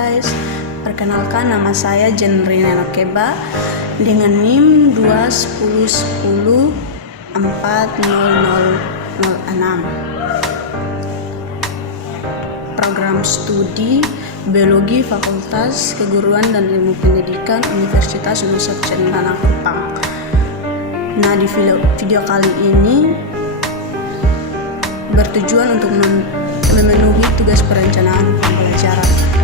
guys, perkenalkan nama saya Jenrina Nokeba dengan NIM 210104006. Program studi Biologi Fakultas Keguruan dan Ilmu Pendidikan Universitas Nusa Cendana Kupang. Nah, di video kali ini bertujuan untuk memenuhi tugas perencanaan pembelajaran.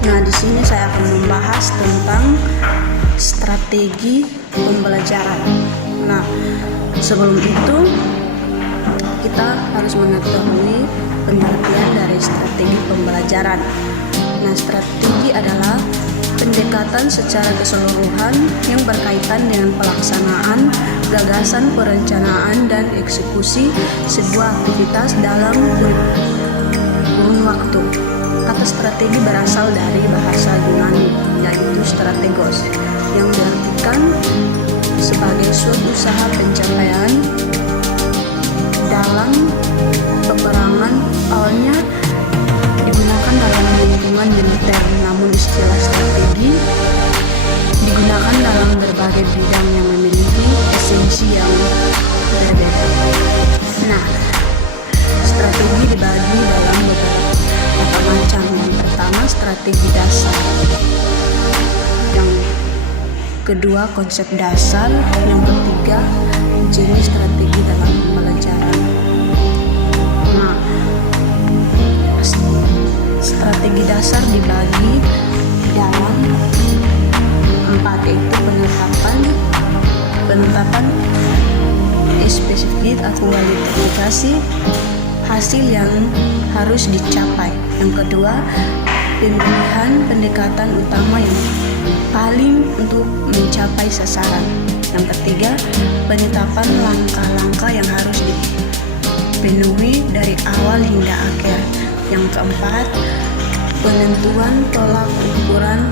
Nah, di sini saya akan membahas tentang strategi pembelajaran. Nah, sebelum itu kita harus mengetahui pengertian dari strategi pembelajaran. Nah, strategi adalah pendekatan secara keseluruhan yang berkaitan dengan pelaksanaan, gagasan, perencanaan, dan eksekusi sebuah aktivitas dalam kurun waktu. Kata strategi berasal dari bahasa Yunani, yaitu strategos, yang diartikan sebagai suatu usaha pencapaian dalam peperangan. Awalnya digunakan dalam lingkungan militer, namun istilah strategi digunakan dalam berbagai bidang yang memiliki esensi yang berbeda. Nah, strategi dibagi dalam beberapa macam. Yang pertama, strategi dasar. Yang kedua, konsep dasar. Yang ketiga, jenis strategi dalam pembelajaran. Nah, strategi dasar dibagi dalam 4, yaitu penetapan spesifik atau kualifikasi hasil yang harus dicapai. Yang kedua, pemilihan pendekatan utama yang paling untuk mencapai sasaran. Yang ketiga, penetapan langkah-langkah yang harus dipenuhi dari awal hingga akhir. Yang keempat, penentuan tolak ukuran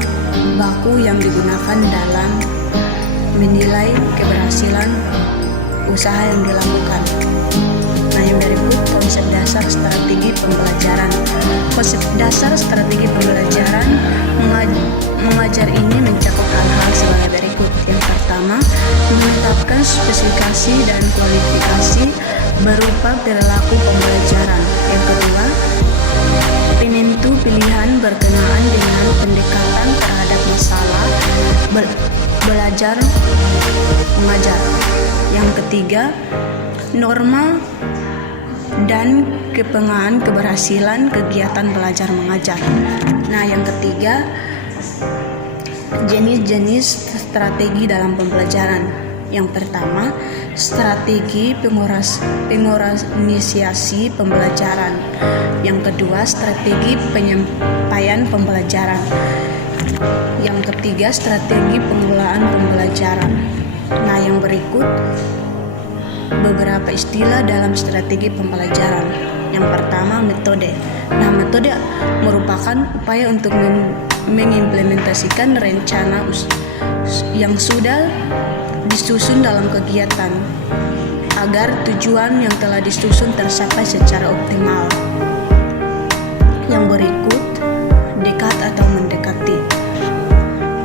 baku yang digunakan dalam menilai keberhasilan usaha yang dilakukan. Nah, yang berikut konsep dasar strategi pembelajaran. Konsep dasar strategi pembelajaran mengajar ini mencakup hal-hal sebagai berikut. Yang pertama, menetapkan spesifikasi dan kualifikasi berupa perilaku pembelajaran. Yang kedua, penentu pilihan berkenaan dengan pendekatan terhadap masalah belajar mengajar. Yang ketiga, norma dan kepengaan keberhasilan kegiatan belajar mengajar. Nah, yang ketiga, jenis-jenis strategi dalam pembelajaran. Yang pertama, strategi pengorganisasi pembelajaran. Yang kedua, strategi penyampaian pembelajaran. Yang ketiga, strategi pengelolaan pembelajaran. Nah, yang berikut beberapa istilah dalam strategi pembelajaran. Yang pertama, metode. Nah, metode merupakan upaya untuk mengimplementasikan rencana yang sudah disusun dalam kegiatan agar tujuan yang telah disusun tercapai secara optimal. Yang berikut, dekat atau mendekati.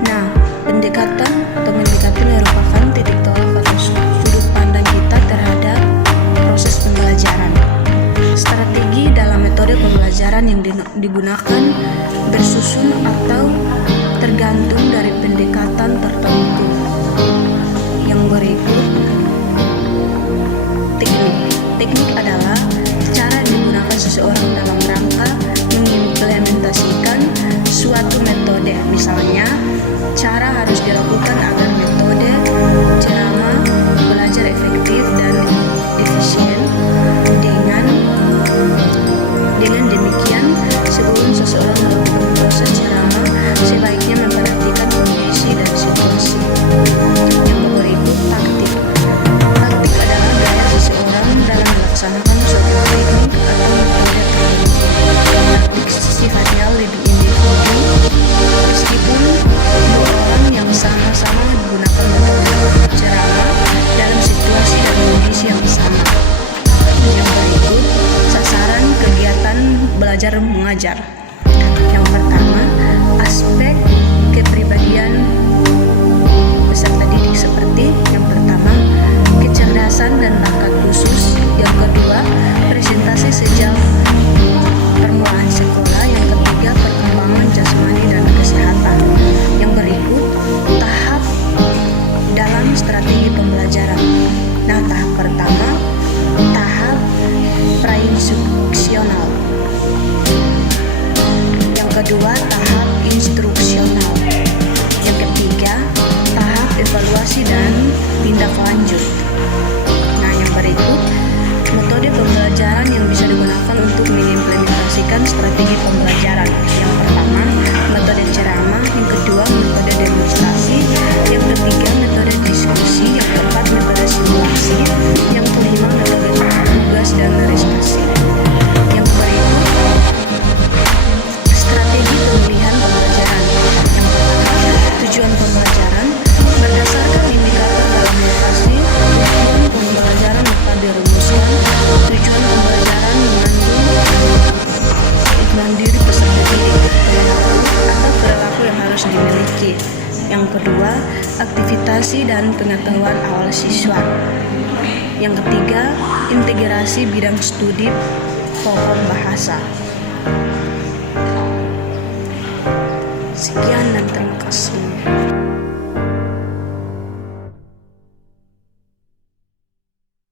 Nah, pendekatan atau mendekati merupakan titik tolak atau sudut pandang kita terhadap proses pembelajaran. Strategi dalam metode pembelajaran yang digunakan bersusun atau tergantung dari pendekatan tertentu. Yang berikut, teknik. Teknik adalah cara digunakan seseorang dalam rangka mengimplementasikan suatu metode. Misalnya, cara harus dilakukan agar metode ceramah belajar efektif dan efisien. Dengan demikian, sebelum seseorang melakukan proses ceramah, sebaiknya memperhatikan kondisi dan situasi. Yang berikut, taktik. Taktik adalah gaya seseorang dalam melaksanakan suatu teknik atau metode tertentu. Taktik sifatnya lebih individu, meskipun dua orang yang sama-sama menggunakan metode ceramah dalam situasi dan kondisi yang sama. Yang berikut, sasaran kegiatan belajar mengajar. Yang pertama, aspek kepribadian peserta didik seperti yang pertama, kecerdasan dan bakat khusus. Yang kedua, presentasi sejak permulaan sekolah. Yang ketiga, perkembangan jasmani dan kesehatan. Yang berikut, tahap dalam strategi pembelajaran. Nah, tahap pertama, tahap prainstruksional. Yang kedua, tahap instruksional. Yang ketiga, tahap evaluasi dan tindak lanjut. Nah, yang berikut, metode pembelajaran yang bisa digunakan untuk mengimplementasikan strategi pembelajaran. Yang pertama, metode ceramah. Yang kedua, metode demonstrasi. Yang ketiga, metode diskusi. Yang keempat, metode simulasi. Yang kelima, metode tugas dan prestasi. Yang berikut, strategi pemilihan pembelajaran. Yang pertama, tujuan pembelajaran. Berdasarkan indikator dalam lokasi, tujuan pembelajaran dapat dirumuskan. Tujuan pembelajaran mengandung mandiri peserta didik, perilaku yang harus dimiliki. Yang kedua, aktivitasi dan pengetahuan awal siswa. Yang ketiga, integrasi bidang studi pokok bahasa. Sekian dan terima kasih.